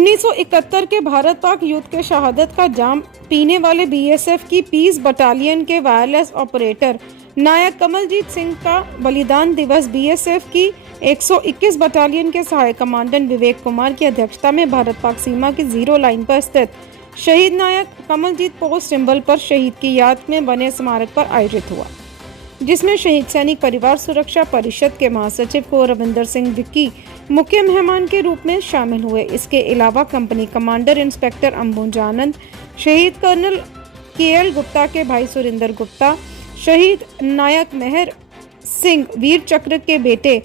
1971 के भारत पाक युद्ध के शहादत का जाम पीने वाले बीएसएफ की पीस बटालियन के वायरलेस ऑपरेटर नायक कमलजीत सिंह का बलिदान दिवस बीएसएफ की 121 बटालियन के सहायक कमांडेंट विवेक कुमार की अध्यक्षता में भारत पाक सीमा की जीरो लाइन पर स्थित शहीद नायक कमलजीत पोस्ट सिंबल पर शहीद की याद में बने स्मारक पर आयोजित हुआ, जिसमें शहीद सैनिक परिवार सुरक्षा परिषद के महासचिव को रविंदर सिंह विक्की मुख्य मेहमान के रूप में शामिल हुए। इसके अलावा कंपनी कमांडर इंस्पेक्टर अंबुजानंद, शहीद कर्नल केएल गुप्ता के भाई सुरेंद्र गुप्ता, शहीद नायक मेहर सिंह वीर चक्र के बेटे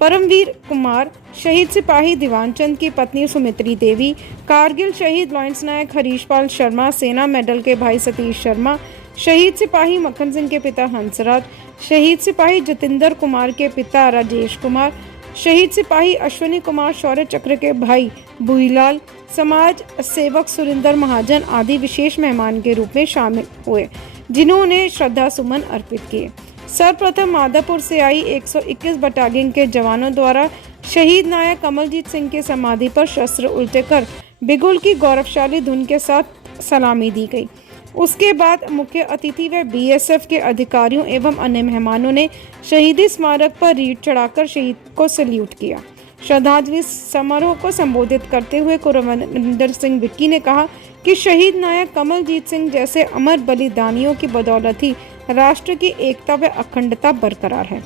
परमवीर कुमार, शहीद सिपाही दीवानचंद की पत्नी सुमित्री देवी, कारगिल शहीद लॉयंस नायक हरीशपाल शर्मा, सेना मेडल के भाई सतीश शर्मा, शहीद सिपाही मक्खन सिंह के पिता हंसराज, शहीद सिपाही जतिंदर कुमार के पिता राजेश कुमार, शहीद सिपाही अश्विनी कुमार शौर्य चक्र के भाई बुईलाल, समाज सेवक सुरेंद्र महाजन आदि विशेष मेहमान के रूप में शामिल हुए, जिन्होंने श्रद्धा सुमन अर्पित किए। सर्वप्रथम माधोपुर से आई 121 बटालियन के जवानों द्वारा शहीद नायक कमलजीत सिंह की समाधि पर शस्त्र उल्टे कर बिगुल की गौरवशाली धुन के साथ सलामी दी गई। उसके बाद मुख्य अतिथि व बीएसएफ के अधिकारियों एवं अन्य मेहमानों ने शहीदी स्मारक पर रीढ़ चढ़ाकर शहीद को सैल्यूट किया। श्रद्धांजलि समारोह को संबोधित करते हुए रविंदर सिंह विक्की ने कहा कि शहीद नायक कमलजीत सिंह जैसे अमर बलिदानियों की बदौलत ही राष्ट्र की एकता व अखंडता बरकरार है,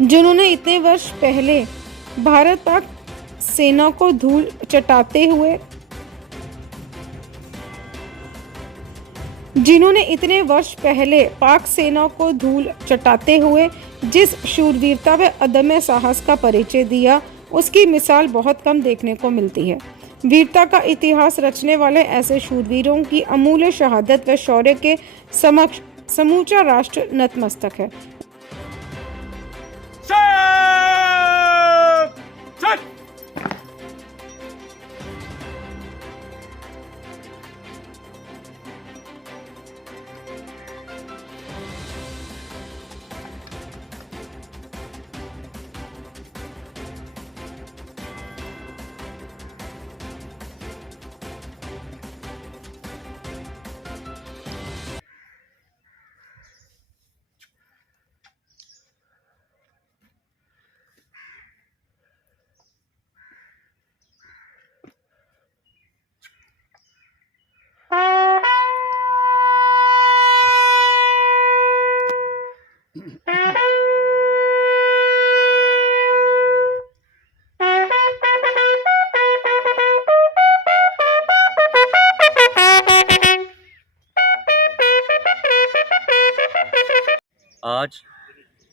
जिन्होंने इतने वर्ष पहले भारत पाक सेना को धूल चटाते हुए जिस शूरवीरता व अदम्य साहस का परिचय दिया, उसकी मिसाल बहुत कम देखने को मिलती है। वीरता का इतिहास रचने वाले ऐसे शूरवीरों की अमूल्य शहादत व शौर्य के समक्ष समूचा राष्ट्र नतमस्तक है। आज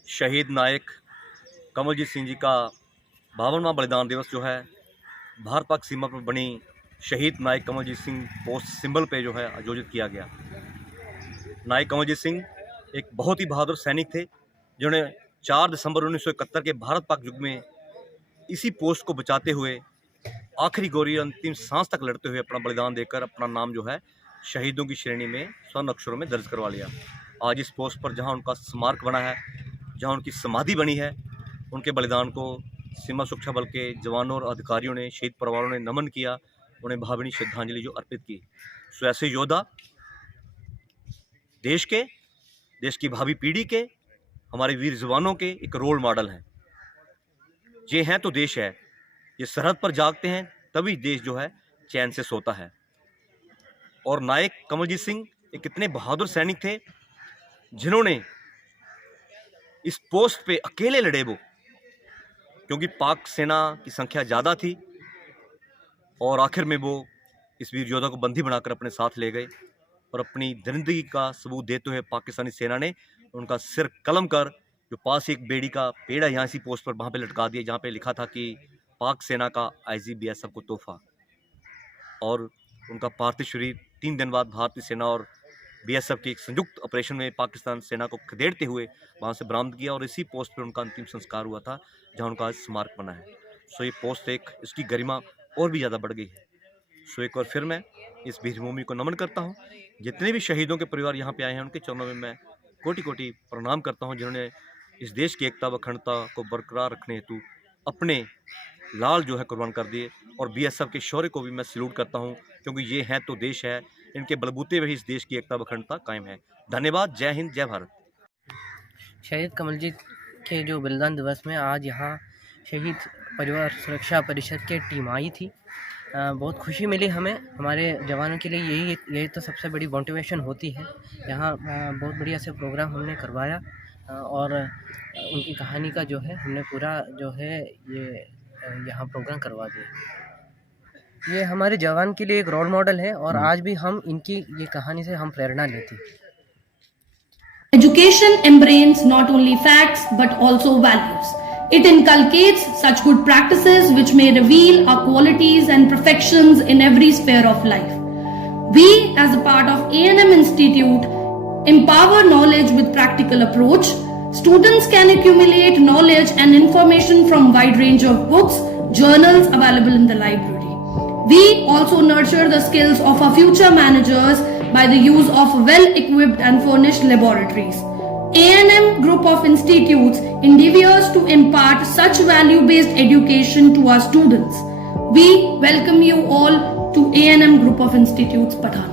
शहीद नायक कमलजीत सिंह जी का 52वां बलिदान दिवस जो है भारत पाक सीमा पर बनी शहीद नायक कमलजीत सिंह पोस्ट सिंबल पे जो है आयोजित किया गया। नायक कमलजीत सिंह एक बहुत ही बहादुर सैनिक थे, जिन्होंने 4 दिसंबर 1971 के भारत पाक युद्ध में इसी पोस्ट को बचाते हुए आखिरी गोरी अंतिम सांस तक लड़ते हुए अपना बलिदान देकर अपना नाम जो है शहीदों की श्रेणी में स्वर्ण अक्षरों में दर्ज करवा लिया। आज इस पोस्ट पर जहां उनका स्मारक बना है, जहां उनकी समाधि बनी है, उनके बलिदान को सीमा सुरक्षा बल के जवानों और अधिकारियों ने, शहीद परिवारों ने नमन किया, उन्हें भावभीनी श्रद्धांजलि जो अर्पित की। सो ऐसे योद्धा देश की भावी पीढ़ी के, हमारे वीर जवानों के एक रोल मॉडल हैं। ये हैं तो देश है, ये सरहद पर जागते हैं तभी देश जो है चैन से सोता है। और नायक कमलजीत सिंह एक इतने बहादुर सैनिक थे, जिन्होंने इस पोस्ट पे अकेले लड़े वो, क्योंकि पाक सेना की संख्या ज़्यादा थी और आखिर में वो इस वीर योद्धा को बंदी बनाकर अपने साथ ले गए और अपनी जिंदगी का सबूत देते हुए पाकिस्तानी सेना ने उनका सिर कलम कर, जो पास एक बेड़ी का पेड़ है यहाँ इसी पोस्ट पर, वहाँ पे लटका दिया, जहाँ पे लिखा था कि पाक सेना का IGBSF को तोहफा। और उनका पार्थिव शरीर 3 दिन बाद भारतीय सेना और BSF के एक संयुक्त ऑपरेशन में पाकिस्तान सेना को खदेड़ते हुए वहाँ से बरामद किया और इसी पोस्ट पर उनका अंतिम संस्कार हुआ था, जहाँ उनका आज स्मारक बना है। सो ये पोस्ट इसकी गरिमा और भी ज़्यादा बढ़ गई है। सो एक बार फिर मैं इस वीरभूमि को नमन करता हूँ। जितने भी शहीदों के परिवार यहाँ पे आए हैं, उनके चरणों में मैं कोटि कोटि प्रणाम करता हूँ, जिन्होंने इस देश की एकता व अखंडता को बरकरार रखने हेतु अपने लाल जो है कुर्बान कर दिए। और बीएसएफ के शौर्य को भी मैं सल्यूट करता हूँ, क्योंकि ये हैं तो देश है, इनके बलबूते पे ही इस देश की एकता व अखंडता कायम है। धन्यवाद। जय हिंद, जय भारत। शहीद कमलजीत के जो बलिदान दिवस में आज यहाँ शहीद परिवार सुरक्षा परिषद की टीम आई थी। बहुत खुशी मिली हमें, हमारे जवानों के लिए यही तो सबसे बड़ी मोटिवेशन होती है। यहाँ बहुत बढ़िया से प्रोग्राम हमने करवाया और उनकी कहानी का जो है हमने पूरा जो है ये यहाँ प्रोग्राम करवा दिया। ये हमारे जवान के लिए एक रोल मॉडल है और आज भी हम इनकी ये कहानी से हम प्रेरणा लेते हैं। Education embraces not only facts but also values. It inculcates such good practices which may reveal our qualities and perfections in every sphere of life. We, as a part of A&M Institute, empower knowledge with practical approach. Students can accumulate knowledge and information from wide range of books, journals available in the library. We also nurture the skills of our future managers by the use of well-equipped and furnished laboratories. A&M Group of Institutes endeavors to impart such value-based education to our students. We welcome you all to A&M Group of Institutes, Pathan.